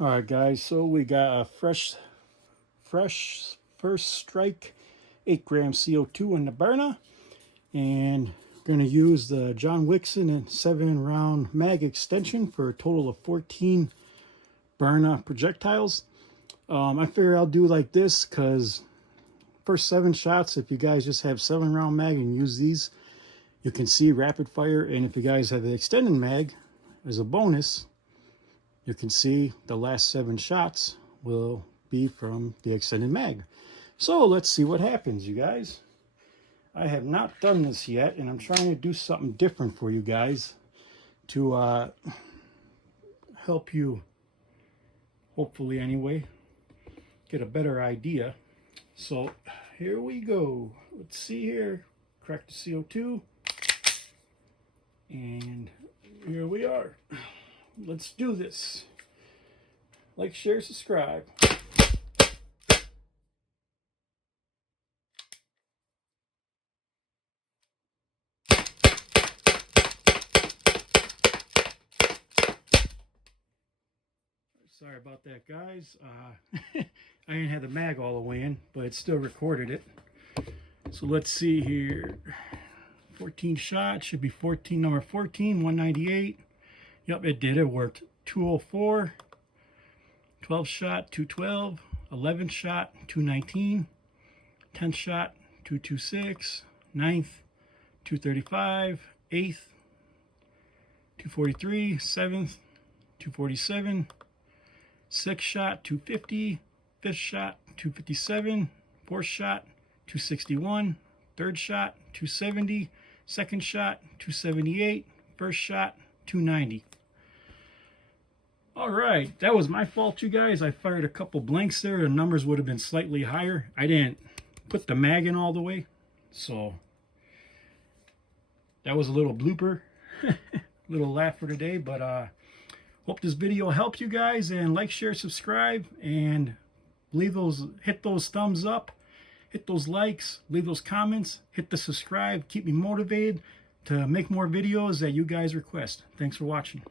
All right, guys, so we got a fresh first strike 8-gram CO2 in the Byrna, and we're going to use the John Wixon and 7-round mag extension for a total of 14 Byrna projectiles. I figure I'll do like this because first 7 shots, if you guys just have 7-round mag and use these, you can see rapid fire, and if you guys have the extended mag as a bonus, you can see the last 7 shots will be from the extended mag. So let's see what happens, you guys. I have not done this yet, and I'm trying to do something different for you guys to help you, hopefully anyway, get a better idea. So here we go. Let's see here. Crack the CO2. And here we are. Let's do this. Like, share, subscribe. Sorry about that, guys. I didn't have the mag all the way in, but it still recorded it. So let's see here. 14 shots, should be 14, number 14, 198. Yep, it did, it worked. 204, 12 shot, 212, 11 shot, 219, 10 shot, 226, 9th, 235, 8th, 243, 7th, 247, 6th shot, 250, 5th shot, 257, 4th shot, 261, 3rd shot, 270, 2nd shot, 278, 1st shot, 290. All right, that was my fault, you guys. I fired a couple blanks there. The numbers would have been slightly higher. I didn't put the mag in all the way, so that was a little blooper, little laugh for today. But hope this video helped you guys, and like, share, subscribe, and hit those thumbs up, hit those likes, leave those comments, hit the subscribe, keep me motivated to make more videos that you guys request. Thanks for watching.